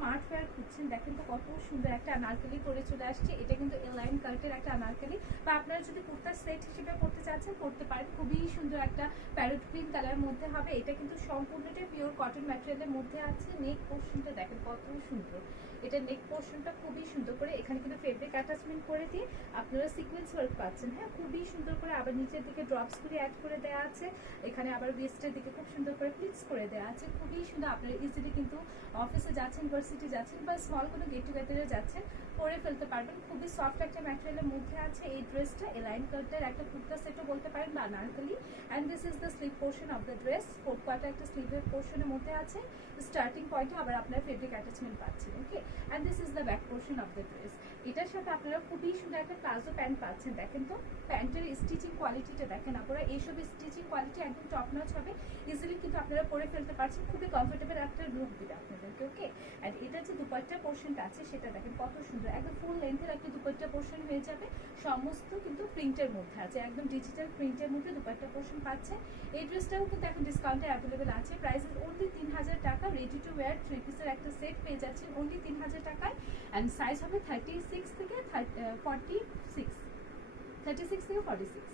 Smart wire খুঁজছেন, দেখেন তো কত সুন্দর একটা আনারকলি করে চলে আসছে। এটা কিন্তু এলাইন কার্টের একটা আনারকলি, বা আপনারা যদি কুর্তার সেট হিসেবে করতে চাচ্ছেন করতে পারেন। খুবই সুন্দর একটা প্যারট গ্রিন কালার মধ্যে হবে। এটা কিন্তু সম্পূর্ণটাই পিওর কটন ম্যাটেরিয়ালের মধ্যে আছে। নেক পোর্শনটা দেখেন কত সুন্দর, এটা নেক পোর্শনটা খুবই সুন্দর করে এখানে কিন্তু ফেব্রিক অ্যাটাচমেন্ট করে দিয়ে আপনারা সিকোয়েন্স ওয়ার্ক পাচ্ছেন। হ্যাঁ, খুবই সুন্দর করে আবার নিচের দিকে ড্রপস করে অ্যাড করে দেওয়া আছে। এখানে আবার ওয়েস্টের দিকে খুব সুন্দর করে প্লিটস করে দেওয়া আছে। খুবই সুন্দর, আপনারা ইজিলি কিন্তু অফিসে যাচ্ছেন, ইউনিভার্সিটি যাচ্ছেন বা স্মল কোনো গেট টুগেদারে যাচ্ছেন, পরে ফেলতে পারবেন। খুবই সফট একটা ম্যাটেরিয়ালের মধ্যে আছে এই ড্রেসটা। এলাইন কার্টের একটা কুর্তা সেটও বলতে পারেন বা Anarkali. And this is the sleeve portion of the dress. Fourth quarter একটা স্লিভের পোর্শনের মধ্যে আছে। স্টার্টিং পয়েন্টে আবার আপনারা ফেব্রিক অ্যাটাচমেন্ট পাচ্ছেন। Okay, and this is the back portion of the dress. এটার সাথে আপনারা খুবই সুন্দর একটা প্লাজো প্যান্ট পাচ্ছেন। দেখেন তো প্যান্টের স্টিচিং কোয়ালিটিটা দেখেন আপনারা, এইসব স্টিচিং কোয়ালিটি একদম টপ নচ হবে। ইজিলি কিন্তু আপনারা পরে ফেলতে পারছেন, খুবই কমফোর্টেবল একটা লুক দিবে আপনাদেরকে। ওকে, অ্যান্ড এটা যে দুপাট্টা পোর্শনটা আছে সেটা দেখেন কত সুন্দর, একদম ফুল লেন্থের একটা দুপাট্টা পোর্শন হয়ে যাবে। সমস্ত কিন্তু প্রিন্টের মধ্যে আছে, একদম ডিজিটাল প্রিন্টের মধ্যে দুপাট্টা পোর্শন পাচ্ছে। এই ড্রেসটাও কিন্তু এখন ডিসকাউন্টে অ্যাভেলেবেল আছে। প্রাইস ইজ অনলি 3000 টাকা। রেডি টু ওয়্যার 3 পিসের একটা সেট পেয়ে যাচ্ছেন অনলি 3000 টাকায়। অ্যান্ড সাইজ হবে 36 থেকে 46, 36 থেকে 46।